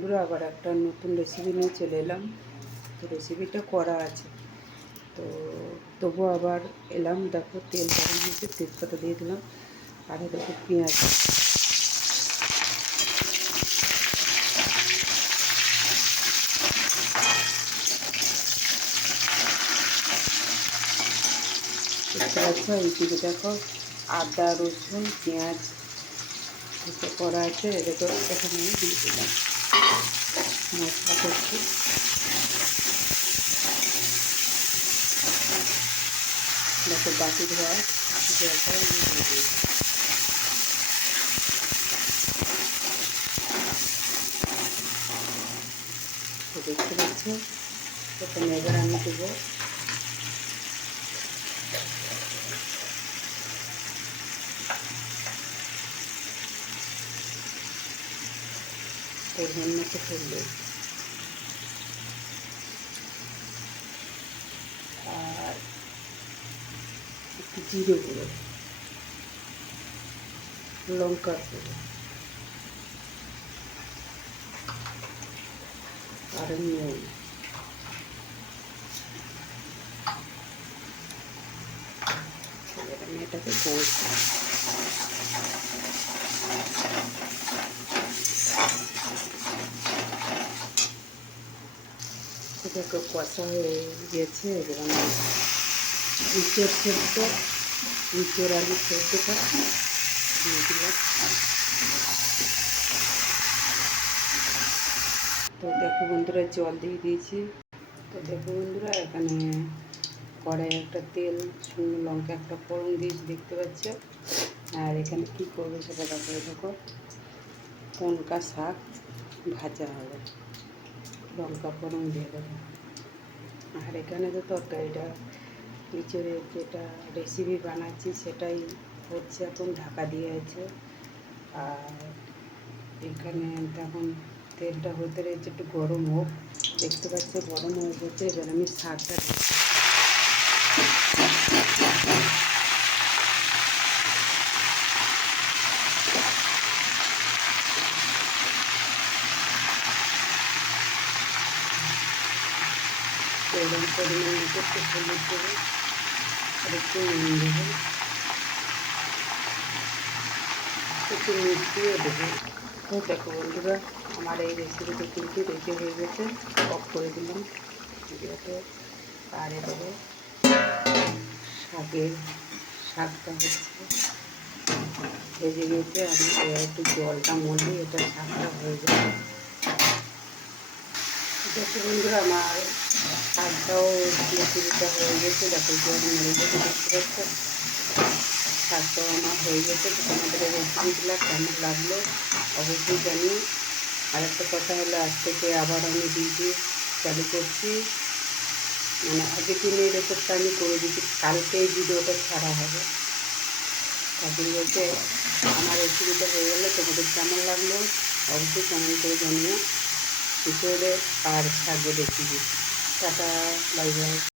বন্ধুরা, আবার একটা নতুন রেসিপি নিয়ে চলে এলাম। তো রেসিপিটা করা আছে, তো তবু আবার এলাম। দেখো, তেল গরম হয়েছে, তেজপাতা দিয়ে দিলাম, আর দেখো পেঁয়াজ। দেখতে পাচ্ছ, এইদিকে দেখো আদা রসুন পেঁয়াজ করা আছে, এটাকে এখানে আমি দিয়ে দিলাম। মশলা করছি, দেখো বাটি ধোয়া জলটা আমি দিয়ে দিই। তো দেখতে পাচ্ছ, এখানে এবার আমি দেবো পরিমাণ মতো হলুদ, আর একটু জিরে গুঁড়ো, লঙ্কার গুঁড়ো, আর নুন। এবার আমি এটাকে কষবো। এটাকে কষা হয়ে গেছে, এবার আমি ইঁচড় সেদ্ধ, ইঁচড় আলু সেদ্ধটা দিয়ে দিলাম। তো দেখো বন্ধুরা, জল দিয়ে দিয়েছি। তো দেখো বন্ধুরা, এখানে কড়াই একটা তেল, শুকনো লঙ্কা একটা ফোড়ন দিয়েছি, দেখতে পাচ্ছ। আর এখানে কি করবো সেটা দেখো। দেখো, কনকা শাক ভাজা হবে, লঙ্কা ফোড়ন দিয়ে দেবো। আর এখানে তো তরকারিটা, ইঁচড়ের যেটা রেসিপি বানাচ্ছি সেটাই হচ্ছে, এখন ঢাকা দিয়ে আছে। আর এখানে তখন তেলটা হতে রয়েছে, একটু গরম হোক। দেখতে পাচ্ছ গরম হয়ে গেছে, এবার আমি শাকটা এরকম পরিমাণ মতো একটু হলুদ দেবো, আর একটু নুন দেবো, একটু মিষ্টিও দেবো। তো দেখো বন্ধুরা, আমার এই রেসিপিটা কিন্তু রেডি হয়ে গেছে। অফ করে দিলাম ভিডিওতে। আর এবারে শাকটা হচ্ছে ভেজে গেছে, আমি একটু জলটা মরলে এটা শাকটা হয়ে যাবে। দেখো বন্ধুরা, আমার শাকটাও রেসিপিটা হয়ে গেছে। দেখো জল মরে গেছে, দেখতে পাচ্ছ। শাকটাও আমার হয়ে গেছে। তো তোমাদের রেসিপিগুলো কেমন লাগলো অবশ্যই জানিও। আর একটা কথা হলো, আজ থেকে আবার আমি ডিউটি চালু করছি। মানে আগের দিনে এই রেসিপিটা আমি করে দিচ্ছি, কালকে এই ভিডিওটা ছাড়া হবে। তাদের বলতে আমার রেসিপিটা হয়ে গেলে তোমাদের কেমন লাগলো অবশ্যই কমেন্ট করে জানিও। ইঁচড়ের আর শাকের রেসিপি। Tata, bye bye.